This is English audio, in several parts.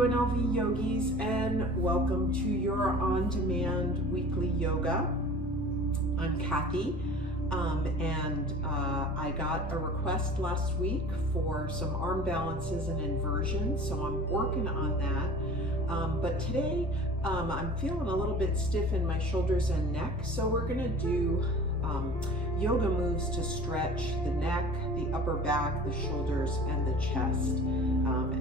UNLV yogis, and welcome to your on-demand weekly yoga. I'm Kathy, and I got a request last week for some arm balances and inversions, so I'm working on that. But today I'm feeling a little bit stiff in my shoulders and neck, so we're going to do yoga moves to stretch the neck, the upper back, the shoulders, and the chest.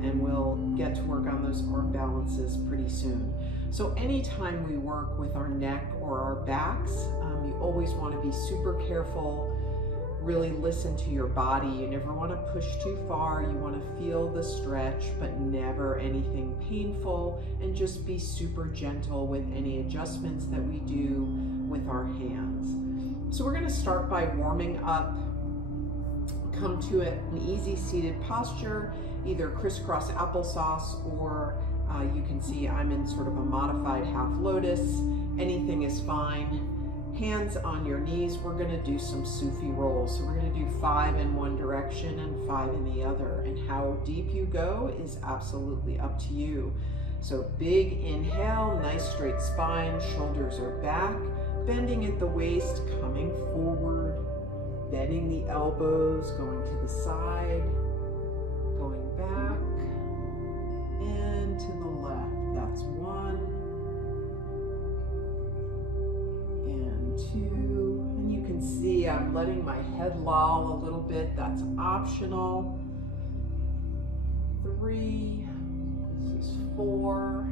And we'll get to work on those arm balances pretty soon. So anytime we work with our neck or our backs, you always want to be super careful, really listen to your body. You never want to push too far. You want to feel the stretch, but never anything painful, and just be super gentle with any adjustments that we do with our hands. So we're going to start by warming up. Come to an easy seated posture, either crisscross applesauce, or you can see I'm in sort of a modified half lotus. Anything is fine. Hands on your knees. We're going to do some Sufi rolls. So we're going to do 5 in one direction and 5 in the other. And how deep you go is absolutely up to you. So big inhale, nice straight spine, shoulders are back, bending at the waist, coming forward, bending the elbows, going to the side, going back, and to the left. That's 1, and 2, and you can see I'm letting my head loll a little bit. That's optional. 3, this is 4,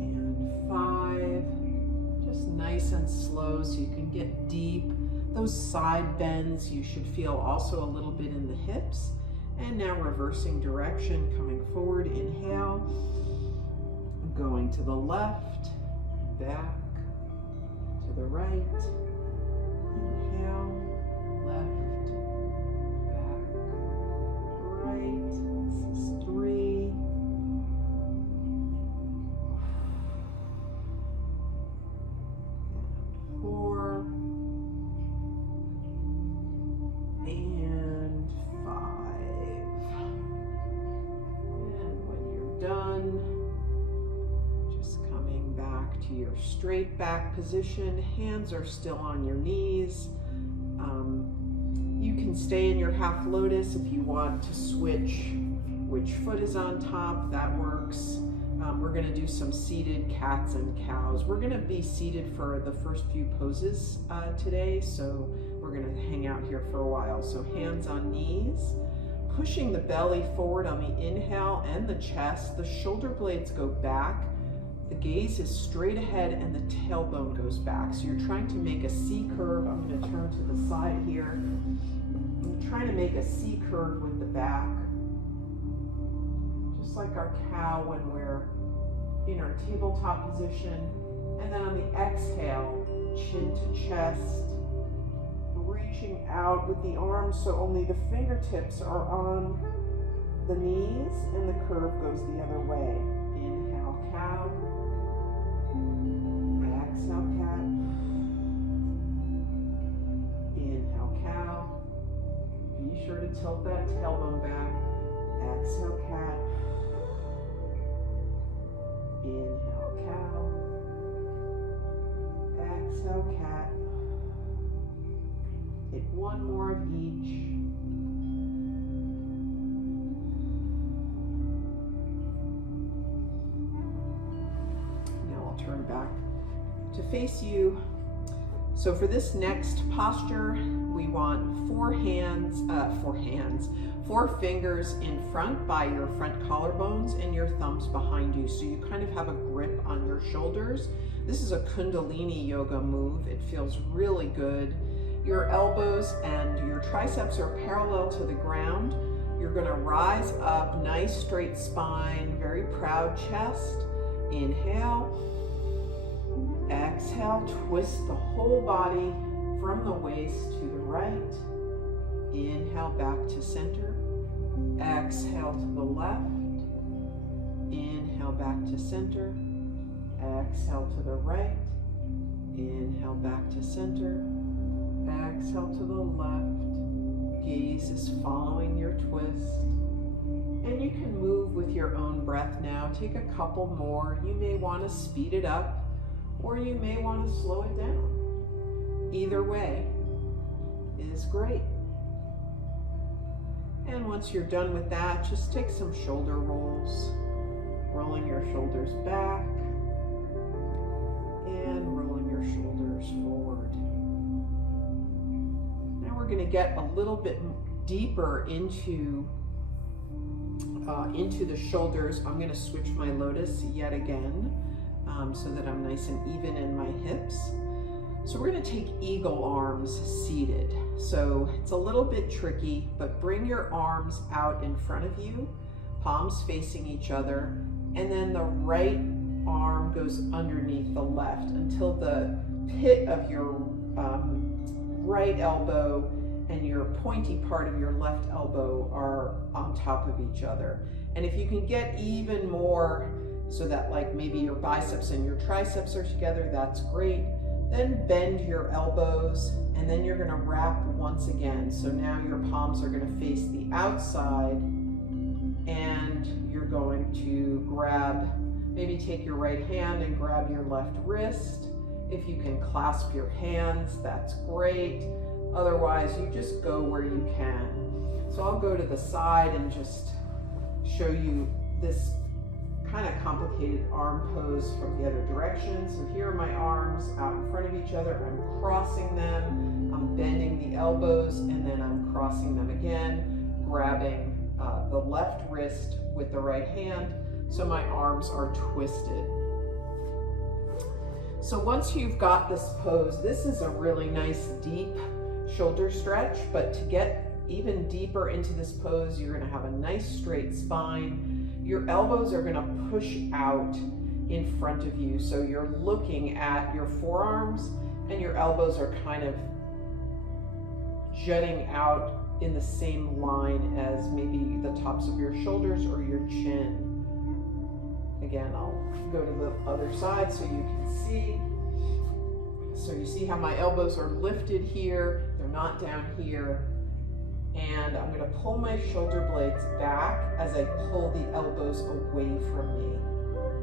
and 5. Just nice and slow so you can get deep. Those side bends you should feel also a little bit in the hips. And now reversing direction, coming forward, inhale, going to the left, back, to the right, inhale, left, back, right, this is 3, and 4, and 5. And when you're done, just coming back to your straight back position. Hands are still on your knees. You can stay in your half lotus if you want to switch which foot is on top. That works. We're going to do some seated cats and cows. We're going to be seated for the first few poses today, so we're going to hang out here for a while. So hands on knees, pushing the belly forward on the inhale and the chest. The shoulder blades go back. The gaze is straight ahead and the tailbone goes back. So you're trying to make a C curve. I'm going to turn to the side here. I'm trying to make a C curve with the back, just like our cow when we're in our tabletop position. And then on the exhale, chin to chest, reaching out with the arms so only the fingertips are on the knees and the curve goes the other way. Inhale, cow. Exhale, cat. Inhale, cow. Be sure to tilt that tailbone back. Exhale, cat. Inhale, cow. Exhale, cat. Take one more of each. Now I'll turn back to face you. So for this next posture, we want 4 fingers in front by your front collarbones and your thumbs behind you. So you kind of have a grip on your shoulders. This is a Kundalini yoga move. It feels really good. Your elbows and your triceps are parallel to the ground. You're going to rise up, nice straight spine, very proud chest. Inhale. Exhale, twist the whole body from the waist to the right. Inhale, back to center. Exhale to the left. Inhale, back to center. Exhale to the right. Inhale, back to center. Exhale to the left. Gaze is following your twist. And you can move with your own breath now. Take a couple more. You may want to speed it up, or you may want to slow it down. Either way is great. And once you're done with that, just take some shoulder rolls, rolling your shoulders back and rolling your shoulders forward. Now we're going to get a little bit deeper into the shoulders. I'm going to switch my lotus yet again so that I'm nice and even in my hips. So we're going to take eagle arms seated. So it's a little bit tricky, but bring your arms out in front of you, palms facing each other, and then the right arm goes underneath the left until the pit of your right elbow and your pointy part of your left elbow are on top of each other. And if you can get even more so that like maybe your biceps and your triceps are together, that's great. Then bend your elbows, and then you're going to wrap once again. So now your palms are going to face the outside, and you're going to grab, maybe take your right hand and grab your left wrist. If you can clasp your hands, that's great. Otherwise, you just go where you can. So I'll go to the side and just show you this kind of complicated arm pose from the other direction. So here are my arms out in front of each other. I'm crossing them, I'm bending the elbows, and then I'm crossing them again, grabbing the left wrist with the right hand, so my arms are twisted. So once you've got this pose, this is a really nice deep shoulder stretch, but to get even deeper into this pose, you're going to have a nice straight spine. Your elbows are going to push out in front of you. So you're looking at your forearms and your elbows are kind of jutting out in the same line as maybe the tops of your shoulders or your chin. Again, I'll go to the other side so you can see. So you see how my elbows are lifted here, they're not down here. And I'm going to pull my shoulder blades back as I pull the elbows away from me.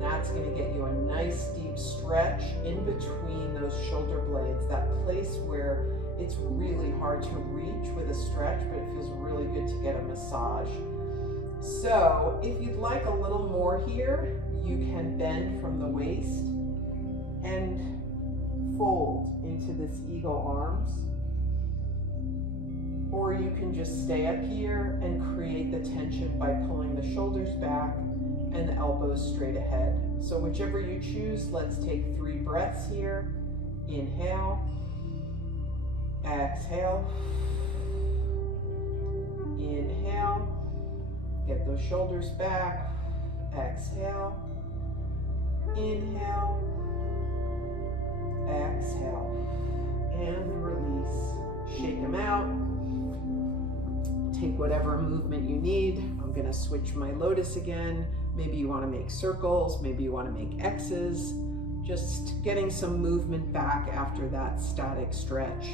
That's going to get you a nice deep stretch in between those shoulder blades, that place where it's really hard to reach with a stretch, but it feels really good to get a massage. So if you'd like a little more here, you can bend from the waist and fold into this eagle arms. Or you can just stay up here and create the tension by pulling the shoulders back and the elbows straight ahead. So whichever you choose, let's take 3 breaths here. Inhale, exhale, inhale, get those shoulders back, exhale, inhale, exhale, and release. Shake them out. Take whatever movement you need. I'm going to switch my lotus again. Maybe you want to make circles, maybe you want to make X's. Just getting some movement back after that static stretch.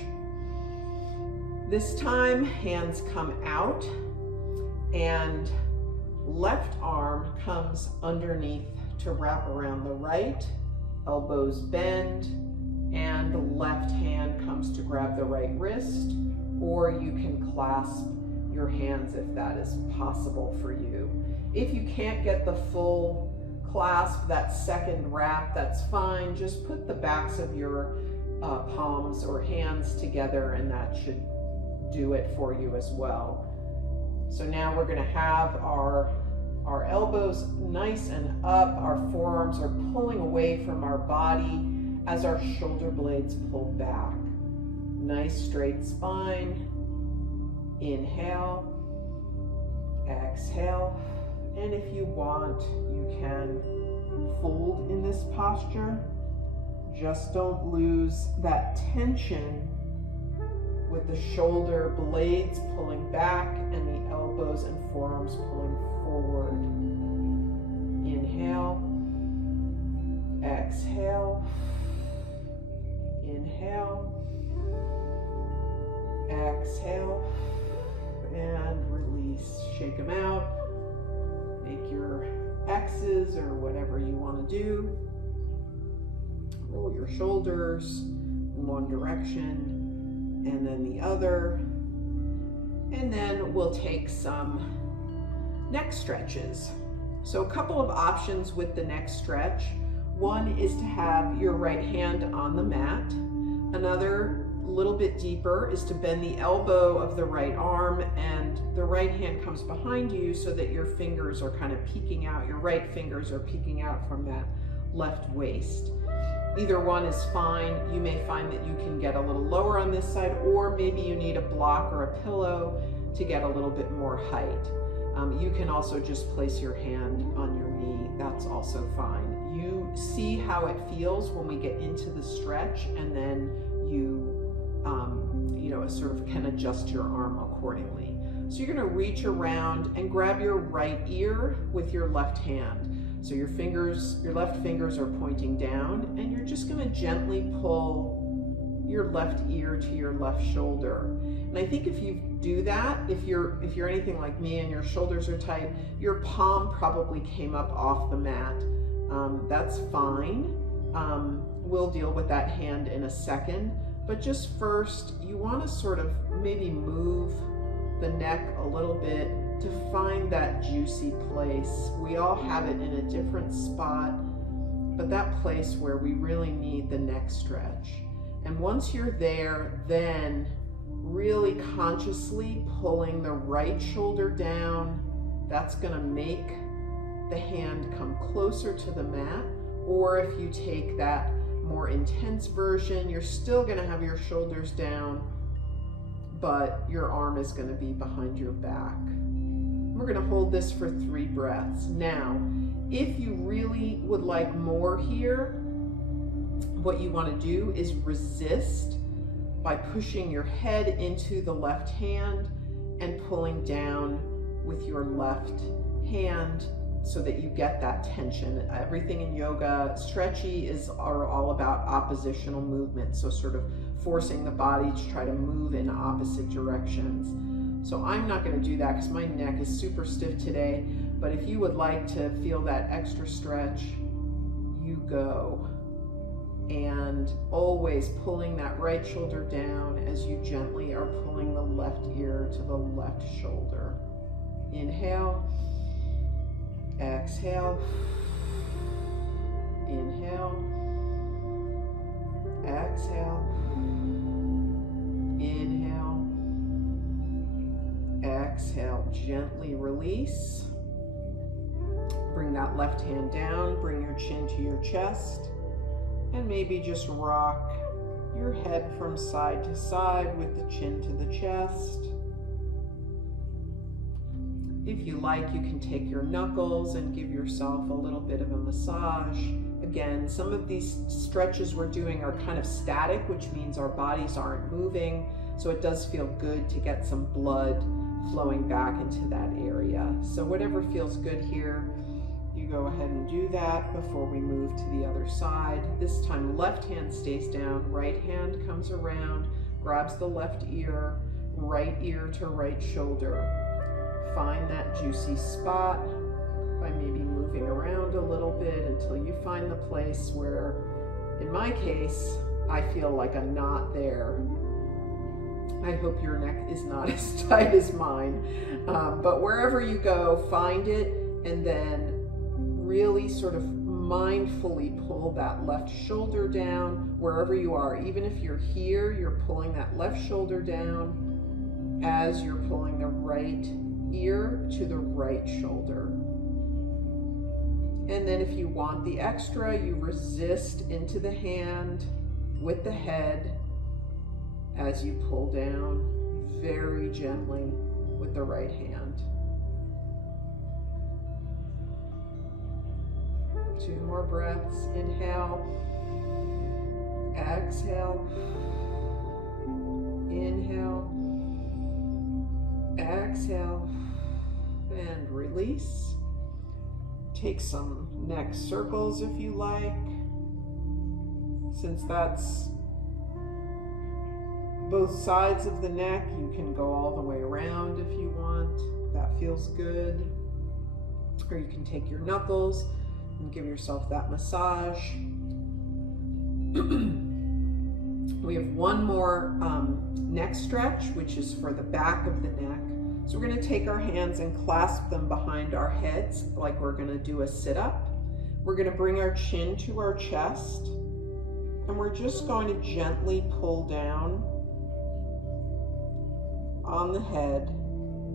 This time, hands come out and left arm comes underneath to wrap around the right, elbows bend, and the left hand comes to grab the right wrist, or you can clasp your hands if that is possible for you. If you can't get the full clasp, that second wrap, that's fine. Just put the backs of your palms or hands together and that should do it for you as well. So now we're going to have our elbows nice and up. Our forearms are pulling away from our body as our shoulder blades pull back. Nice straight spine. Inhale, exhale, and if you want, you can fold in this posture. Just don't lose that tension with the shoulder blades pulling back and the elbows and forearms pulling forward. Inhale, exhale, inhale, exhale, and release. Shake them out. Make your X's or whatever you want to do. Roll your shoulders in one direction and then the other. And then we'll take some neck stretches. So a couple of options with the neck stretch. One is to have your right hand on the mat. Another, little bit deeper, is to bend the elbow of the right arm and the right hand comes behind you so that your fingers are kind of peeking out. Your right fingers are peeking out from that left waist. Either one is fine. You may find that you can get a little lower on this side, or maybe you need a block or a pillow to get a little bit more height. You can also just place your hand on your knee. That's also fine. You see how it feels when we get into the stretch, and then you sort of can adjust your arm accordingly. So you're going to reach around and grab your right ear with your left hand. So your left fingers are pointing down, and you're just going to gently pull your left ear to your left shoulder. And I think if you do that, if you're anything like me and your shoulders are tight, your palm probably came up off the mat. That's fine. We'll deal with that hand in a second. But just first, you want to sort of maybe move the neck a little bit to find that juicy place. We all have it in a different spot, but that place where we really need the neck stretch. And once you're there, then really consciously pulling the right shoulder down. That's going to make the hand come closer to the mat. Or if you take that more intense version, you're still going to have your shoulders down, but your arm is going to be behind your back. We're going to hold this for 3 breaths. Now, if you really would like more here, what you want to do is resist by pushing your head into the left hand and pulling down with your left hand so that you get that tension. Everything in yoga, stretchy are all about oppositional movement, so sort of forcing the body to try to move in opposite directions. So I'm not going to do that because my neck is super stiff today, but if you would like to feel that extra stretch, you go. And always pulling that right shoulder down as you gently are pulling the left ear to the left shoulder. Inhale. Exhale. Inhale. Exhale. Inhale. Exhale. Gently release. Bring that left hand down. Bring your chin to your chest. And maybe just rock your head from side to side with the chin to the chest. If you like, you can take your knuckles and give yourself a little bit of a massage. Again, some of these stretches we're doing are kind of static, which means our bodies aren't moving. So it does feel good to get some blood flowing back into that area. So whatever feels good here, you go ahead and do that before we move to the other side. This time, left hand stays down, right hand comes around, grabs the left ear, right ear to right shoulder. Find that juicy spot by maybe moving around a little bit until you find the place where, in my case, I feel like a knot there. I hope your neck is not as tight as mine, but wherever you go, find it, and then really sort of mindfully pull that left shoulder down wherever you are. Even if you're here, you're pulling that left shoulder down as you're pulling the right ear to the right shoulder. And then if you want the extra, you resist into the hand with the head as you pull down very gently with the right hand. 2 more breaths. Inhale. Exhale. Inhale. Exhale. And release. Take some neck circles if you like. Since that's both sides of the neck, you can go all the way around if you want. That feels good. or you can take your knuckles and give yourself that massage. We have one more neck stretch, which is for the back of the neck. So we're going to take our hands and clasp them behind our heads like we're going to do a sit-up. We're going to bring our chin to our chest, and we're just going to gently pull down on the head.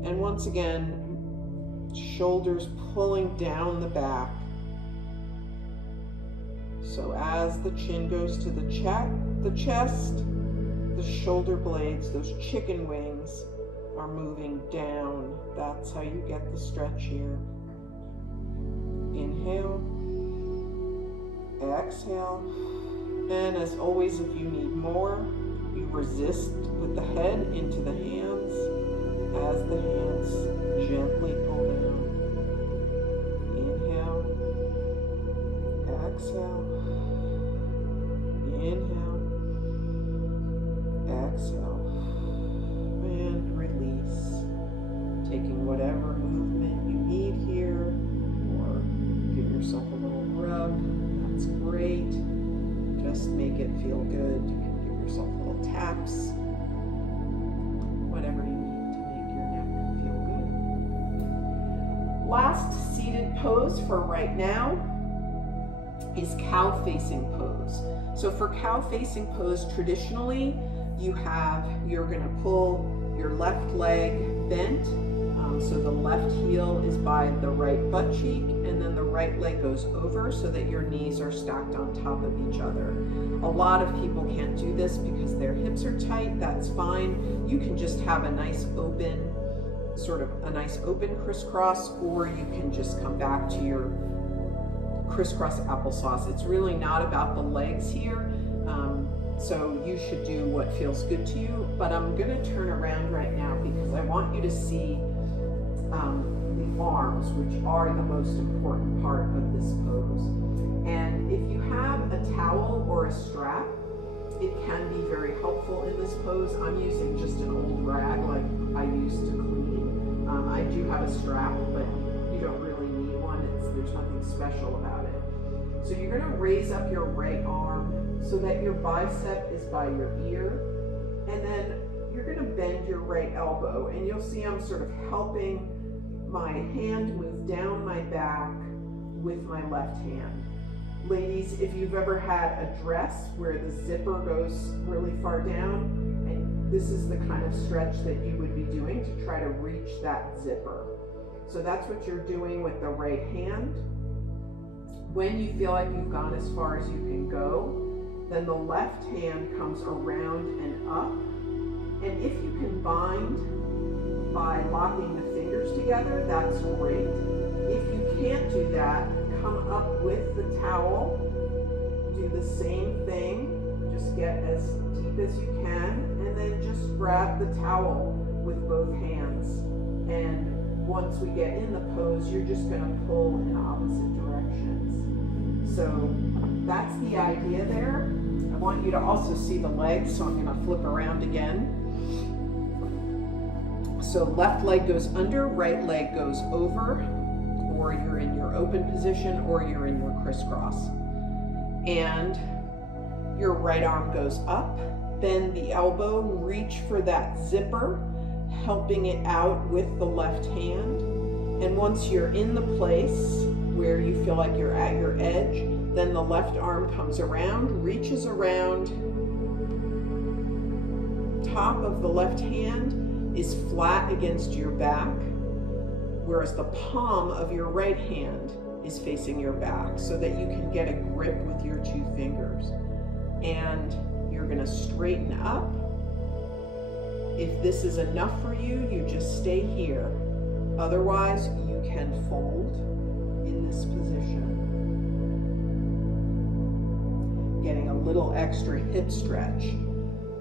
And once again, shoulders pulling down the back. So as the chin goes to the chest, the shoulder blades, those chicken wings, are moving down. That's how you get the stretch here. Inhale, exhale, and as always, if you need more, you resist with the head into the hands as the hands gently pull down. Inhale, exhale, inhale, exhale, and release. Taking whatever movement you need here, or give yourself a little rub. That's great. Just make it feel good. You can give yourself little taps. Whatever you need to make your neck feel good. Last seated pose for right now is cow facing pose. So for cow facing pose, traditionally you're going to pull your left leg bent. So the left heel is by the right butt cheek, and then the right leg goes over so that your knees are stacked on top of each other. A lot of people can't do this because their hips are tight. That's fine. You can just have a nice open crisscross, or you can just come back to your crisscross applesauce. It's really not about the legs here. So you should do what feels good to you, but I'm going to turn around right now because I want you to see the arms, which are the most important part of this pose. And if you have a towel or a strap, it can be very helpful in this pose. I'm using just an old rag like I used to clean. I do have a strap, but you don't really need one. There's nothing special about it. So you're going to raise up your right arm so that your bicep is by your ear, and then you're going to bend your right elbow, and you'll see I'm sort of helping my hand move down my back with my left hand. Ladies, if you've ever had a dress where the zipper goes really far down, and this is the kind of stretch that you would be doing to try to reach that zipper. So that's what you're doing with the right hand. When you feel like you've gone as far as you can go, then the left hand comes around and up. And if you can bind by locking the fingers together, that's great. If you can't do that, come up with the towel, do the same thing, just get as deep as you can, and then just grab the towel with both hands. And once we get in the pose, you're just going to pull in opposite directions. So that's the idea there. I want you to also see the legs, so I'm going to flip around again. So left leg goes under, right leg goes over, or you're in your open position, or you're in your crisscross. And your right arm goes up, bend the elbow, reach for that zipper, helping it out with the left hand. And once you're in the place where you feel like you're at your edge, then the left arm comes around, reaches around. Top of the left hand is flat against your back, whereas the palm of your right hand is facing your back so that you can get a grip with your two fingers. And you're going to straighten up. If this is enough for you, you just stay here. Otherwise, you can fold in this position. Getting a little extra hip stretch.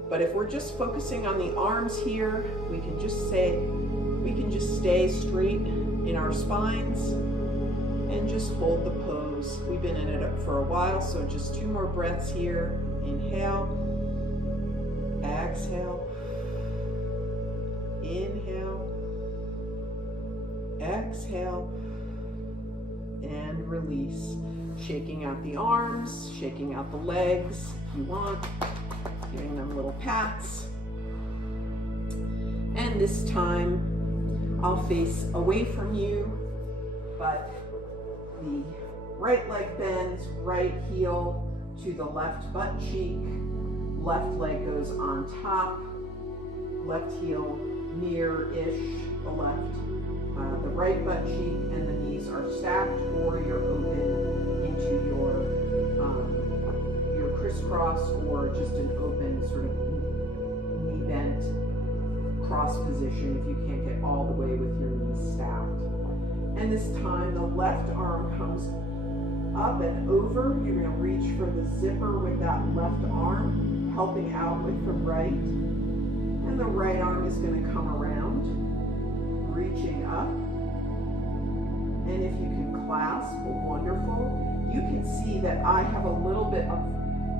But if we're just focusing on the arms here, we can just stay straight in our spines and just hold the pose. We've been in it for a while, so just 2 more breaths here. Inhale, exhale, inhale, exhale, and release. Shaking out the arms, shaking out the legs if you want, giving them little pats. And this time I'll face away from you, but the right leg bends, right heel to the left butt cheek, left leg goes on top, left heel near-ish the left, the right butt cheek and the knees are stacked, or you're open into your crisscross, or just an open sort of knee bent cross position if you can't get all the way with your knees stacked. And this time the left arm comes up and over. You're going to reach for the zipper with that left arm, helping out with the right. And the right arm is going to come around, reaching up. And if you can clasp, wonderful. You can see that I have a little bit of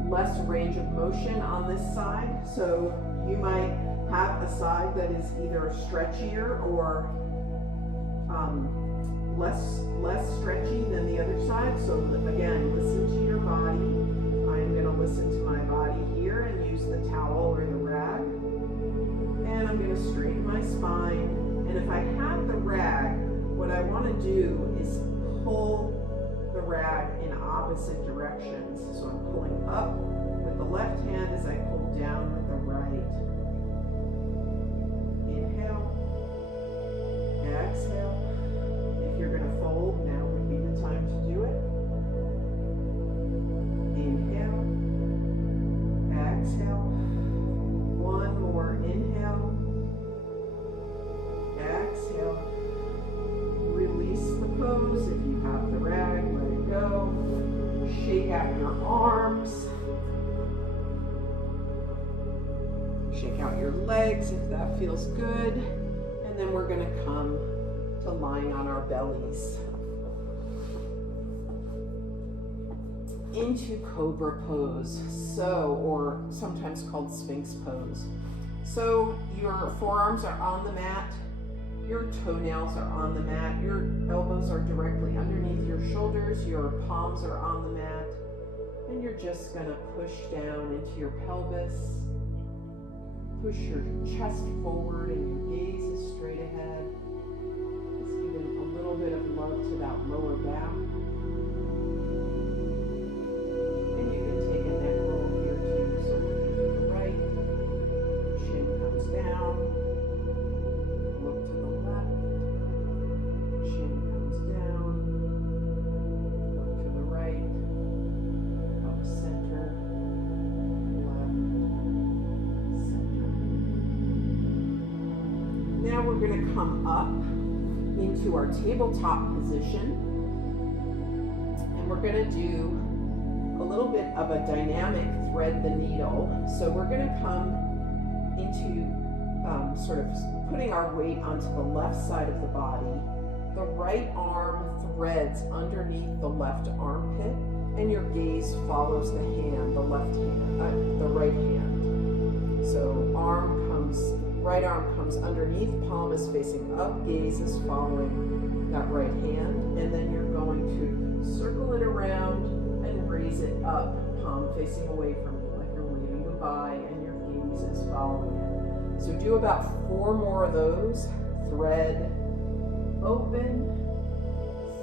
less range of motion on this side. So you might have a side that is either stretchier or less stretchy than the other side. So again, listen to your body. I'm going to listen to my body here and use the towel or the rag. And I'm going to straighten my spine. And if I have the rag, what I want to do is pull the rag in opposite directions. So I'm pulling up with the left hand as I pull down with the right. Inhale. Exhale. If you're going to fold, now would be the time to do it. Inhale. Exhale. One more inhale. Exhale. Release the pose. If you have the rag, let it go. Shake out your arms. Shake out your legs if that feels good. And then we're going to come to lying on our bellies. Into Cobra pose, or sometimes called Sphinx pose. So your forearms are on the mat, your toenails are on the mat, your elbows are directly underneath your shoulders, your palms are on the mat, and you're just going to push down into your pelvis. Push your chest forward and your gaze is straight ahead. Just giving a little bit of love to that lower back. And you can take a neck roll here too. So looking to the right, chin comes down, look to the left, chin comes down, look to the right, up center, left, center. Now we're going to come up into our tabletop position, and we're going to do a little bit of a dynamic thread the needle. So we're going to come into sort of putting our weight onto the left side of the body. The right arm threads underneath the left armpit, and your gaze follows the hand, the left hand, the right hand. So right arm comes underneath, palm is facing up, gaze is following that right hand, and then you're going to circle it around and raise it up, palm facing away from you, like you're waving goodbye, and your gaze is following it. So do about 4 more of those. Thread, open,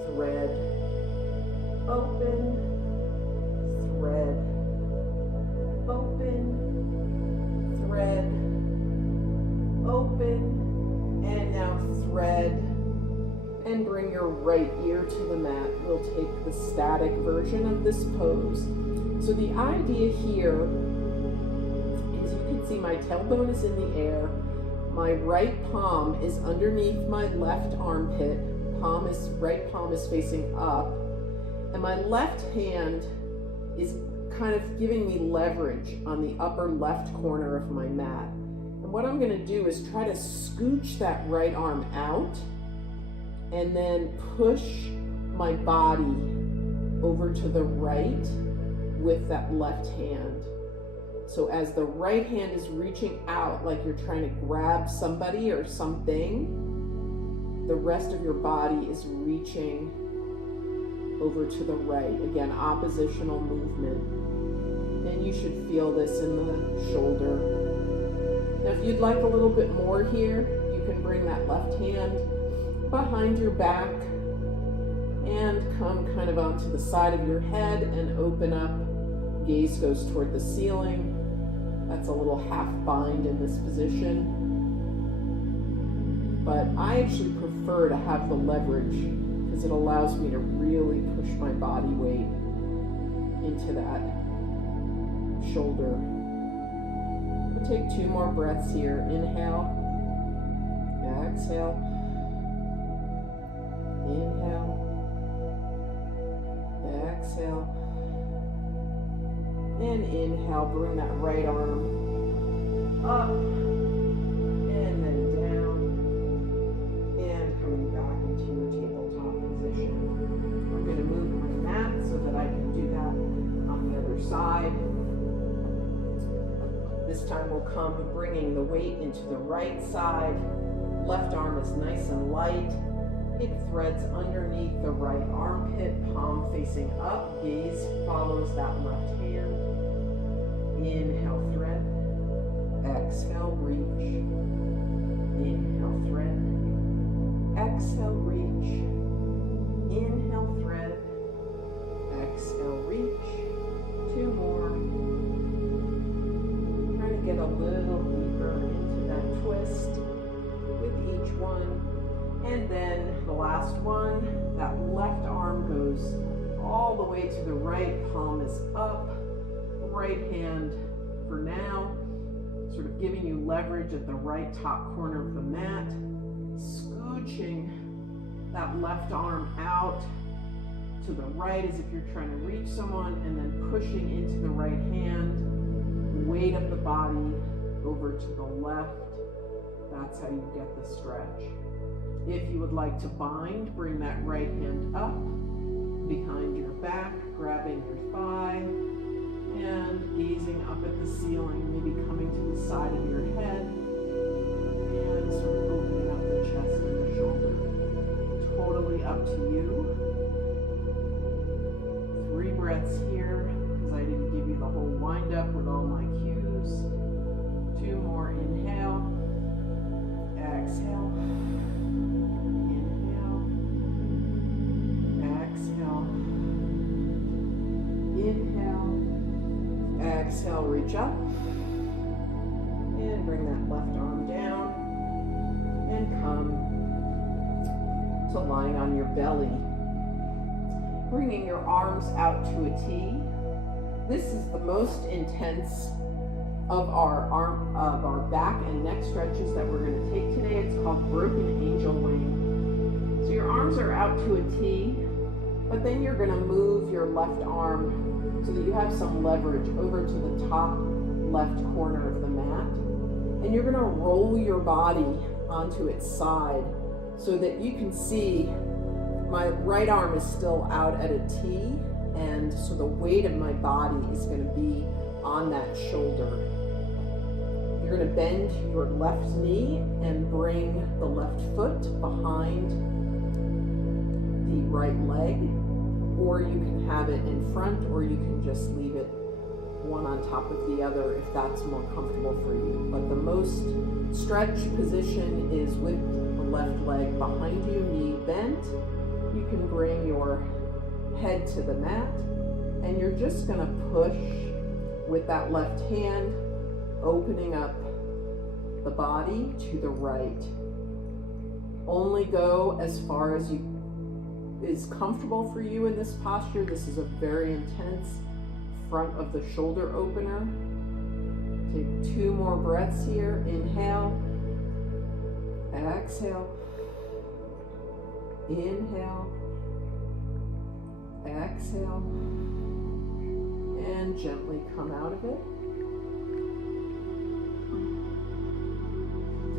thread, open, thread, open, thread, open, and now thread, and bring your right ear to the mat. We'll take the static version of this pose. So the idea here is, you can see my tailbone is in the air, my right palm is underneath my left armpit, right palm is facing up, and my left hand is kind of giving me leverage on the upper left corner of my mat. And what I'm going to do is try to scooch that right arm out and then push my body over to the right with that left hand. So as the right hand is reaching out like you're trying to grab somebody or something, the rest of your body is reaching over to the right. Again, oppositional movement. And you should feel this in the shoulder. Now, if you'd like a little bit more here, you can bring that left hand behind your back and come kind of onto the side of your head and open up. Gaze goes toward the ceiling. That's a little half bind in this position. But I actually prefer to have the leverage because it allows me to really push my body weight into that shoulder. We'll take 2 more breaths here. Inhale, exhale, inhale, exhale, and inhale. Bring that right arm up and then down and coming back into your tabletop position. I'm going to move my mat so that I can do that on the other side. This time we'll come bringing the weight into the right side. Left arm is nice and light. It threads underneath the right armpit, palm facing up. Gaze follows that left hand. Inhale, thread. Exhale, reach. Inhale, thread. Exhale, reach. Inhale, thread. Exhale, reach. 2 more. Trying to get a little deeper into that twist with each one. And then the last one, that left arm goes all the way to the right, palm is up, right hand for now, sort of giving you leverage at the right top corner of the mat, scooching that left arm out to the right as if you're trying to reach someone, and then pushing into the right hand, weight of the body over to the left. That's how you get the stretch. If you would like to bind, bring that right hand up behind your back, grabbing your thigh, and gazing up at the ceiling, maybe coming to the side of your head, and sort of opening up the chest and the shoulder. Totally up to you. 3 breaths here, because I didn't give you the whole wind up with all my cues. 2 more, inhale, exhale. Inhale, exhale, reach up, and bring that left arm down, and come to lying on your belly. Bringing your arms out to a T. This is the most intense of our back and neck stretches that we're going to take today. It's called broken angel wing. So your arms are out to a T, but then you're going to move your left arm so that you have some leverage over to the top left corner of the mat. And you're going to roll your body onto its side so that you can see my right arm is still out at a T, and so the weight of my body is going to be on that shoulder. You're going to bend your left knee and bring the left foot behind the right leg, or you can have it in front, or you can just leave it one on top of the other if that's more comfortable for you. But the most stretch position is with the left leg behind you, knee bent. You can bring your head to the mat, and you're just going to push with that left hand, opening up the body to the right. Only go as far as is comfortable for you in this posture. This is a very intense front of the shoulder opener. Take 2 more breaths here. Inhale, exhale, inhale, exhale, and gently come out of it.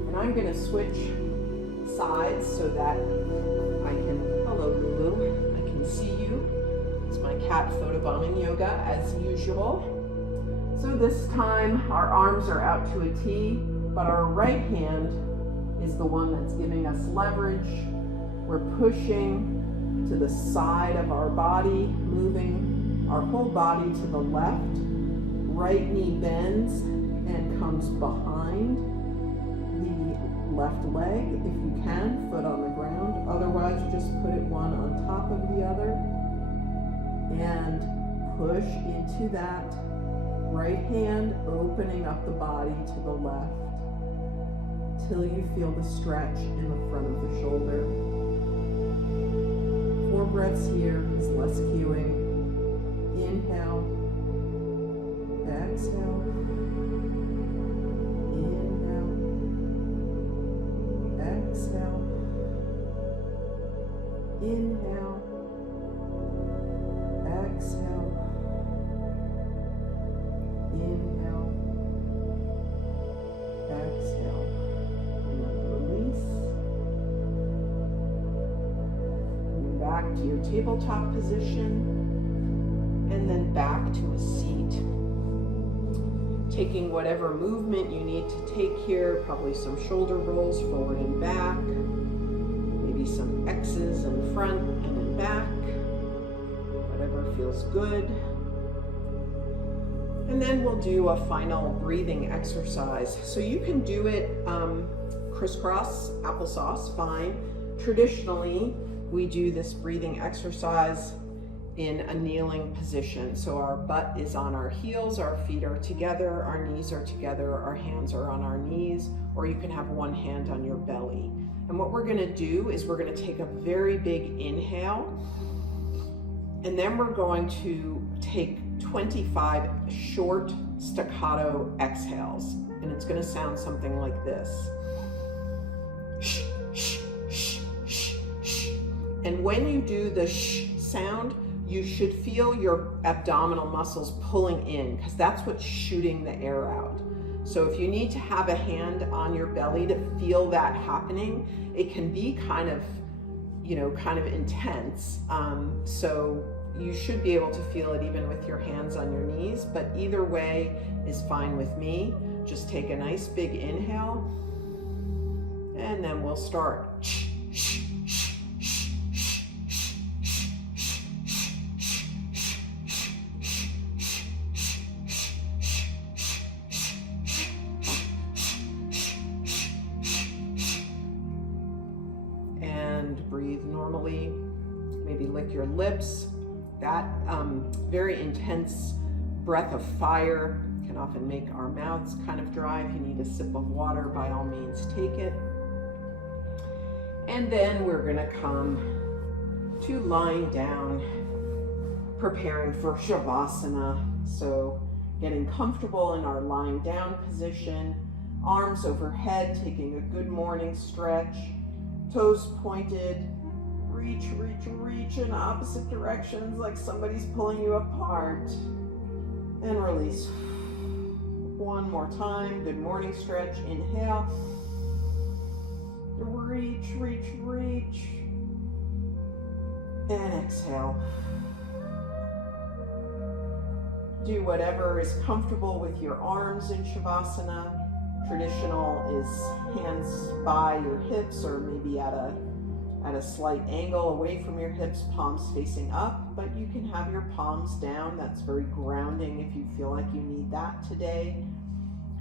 And I'm going to switch sides so that I can, hello Lulu, I can see you. It's my cat photobombing yoga as usual. So this time our arms are out to a T, but our right hand is the one that's giving us leverage. We're pushing to the side of our body, moving our whole body to the left. Right knee bends and comes behind the left leg if you can, foot on the ground. Otherwise, just put it one on top of the other and push into that right hand, opening up the body to the left till you feel the stretch in the front of the shoulder. 4 breaths here is less cueing. Inhale, exhale, inhale, exhale, inhale, exhale, inhale, exhale, and release. And back to your tabletop position, and then back to a seat. Taking whatever movement you need to take here, probably some shoulder rolls forward and back, maybe some X's in front and in back, whatever feels good. And then we'll do a final breathing exercise. So you can do it crisscross, applesauce, fine. Traditionally, we do this breathing exercise in a kneeling position. So our butt is on our heels, our feet are together, our knees are together, our hands are on our knees, or you can have one hand on your belly. And what we're gonna do is we're gonna take a very big inhale, and then we're going to take 25 short staccato exhales. And it's gonna sound something like this. And when you do the sh sound, you should feel your abdominal muscles pulling in, because that's what's shooting the air out. So if you need to have a hand on your belly to feel that happening, it can be kind of intense. So you should be able to feel it even with your hands on your knees, but either way is fine with me. Just take a nice big inhale, and then we'll start. Breathe normally, maybe lick your lips. That very intense breath of fire can often make our mouths kind of dry. If you need a sip of water, by all means take it. And then we're gonna come to lying down, preparing for Shavasana. So getting comfortable in our lying down position, arms overhead, taking a good morning stretch. Toes pointed, reach, reach, reach in opposite directions like somebody's pulling you apart. And release. One more time, good morning stretch. Inhale. Reach, reach, reach. And exhale. Do whatever is comfortable with your arms in Shavasana. Traditional is hands by your hips, or maybe at a slight angle away from your hips, palms facing up, but you can have your palms down. That's very grounding if you feel like you need that today.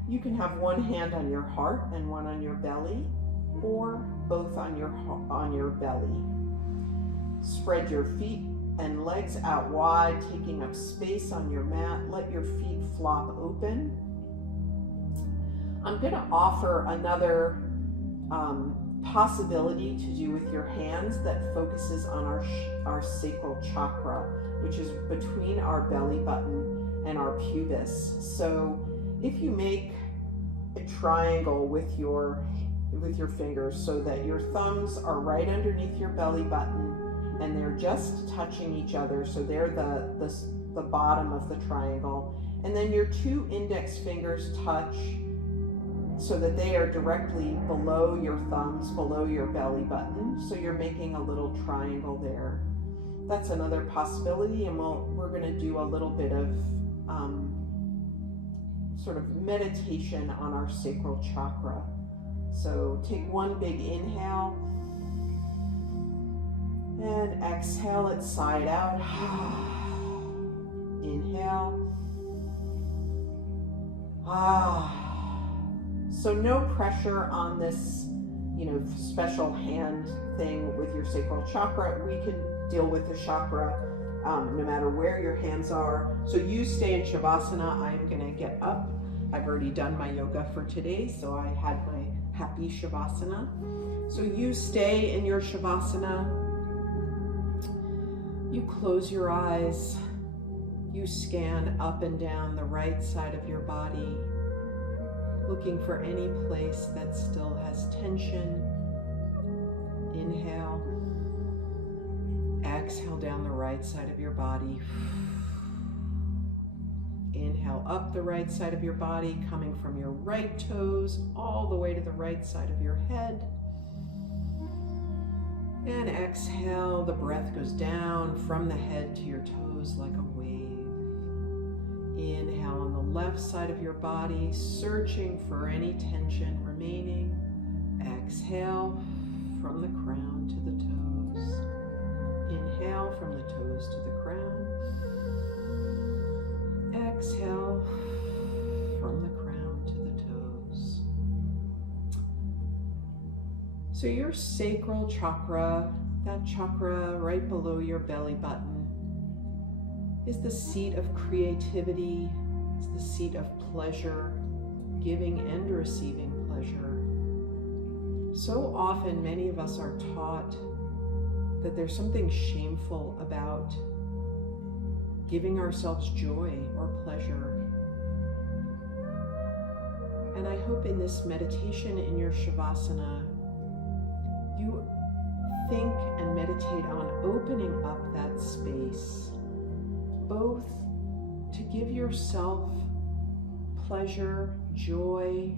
You can have one hand on your heart and one on your belly, or both on your belly. Spread your feet and legs out wide, taking up space on your mat. Let your feet flop open. I'm going to offer another possibility to do with your hands that focuses on our sacral chakra, which is between our belly button and our pubis. So if you make a triangle with your fingers so that your thumbs are right underneath your belly button and they're just touching each other, so they're the bottom of the triangle, and then your 2 index fingers touch so that they are directly below your thumbs, below your belly button. So you're making a little triangle there. That's another possibility, and we're going to do a little bit of sort of meditation on our sacral chakra. So take one big inhale, And exhale it side out. Inhale. So no pressure on this, special hand thing with your sacral chakra. We can deal with the chakra no matter where your hands are. So you stay in Shavasana. I'm going to get up. I've already done my yoga for today, so I had my happy Shavasana. So you stay in your Shavasana. You close your eyes. You scan up and down the right side of your body, looking for any place that still has tension. Inhale. Exhale down the right side of your body. Inhale up the right side of your body, coming from your right toes all the way to the right side of your head. And exhale, the breath goes down from the head to your toes like a wave. Inhale on the left side of your body, searching for any tension remaining. Exhale from the crown to the toes. Inhale from the toes to the crown. Exhale from the crown to the toes. So your sacral chakra, that chakra right below your belly button, is the seat of creativity, it's the seat of pleasure, giving and receiving pleasure. So often many of us are taught that there's something shameful about giving ourselves joy or pleasure. And I hope in this meditation in your Shavasana, you think and meditate on opening up that space, both to give yourself pleasure, joy,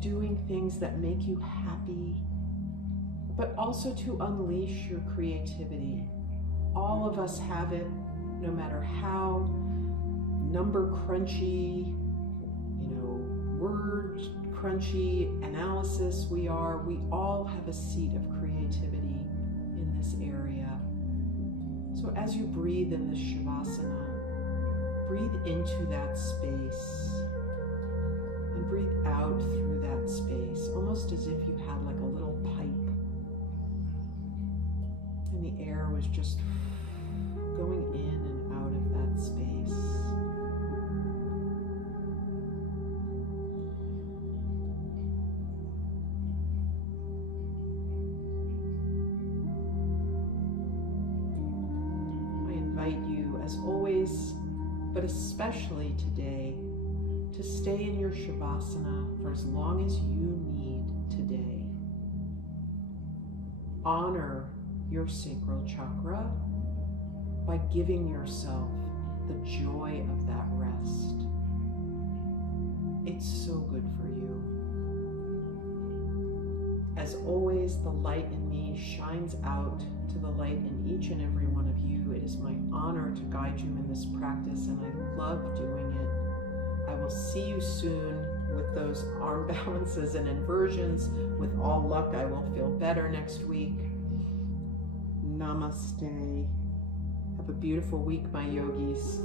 doing things that make you happy, but also to unleash your creativity. All of us have it, no matter how number crunchy, word crunchy analysis we are, we all have a seat of creativity in this area. So as you breathe in this Shavasana, breathe into that space and breathe out through that space, almost as if you had like a little pipe and the air was just going in and out of that space. I invite you, as always, but especially today, to stay in your Shavasana for as long as you need today. Honor your sacral chakra by giving yourself the joy of that rest. It's so good for you. As always, the light in me shines out to the light in each and every one of you. It is my honor to guide you in this practice, and I love doing it. I will see you soon with those arm balances and inversions. With all luck, I will feel better next week. Namaste. Have a beautiful week, my yogis.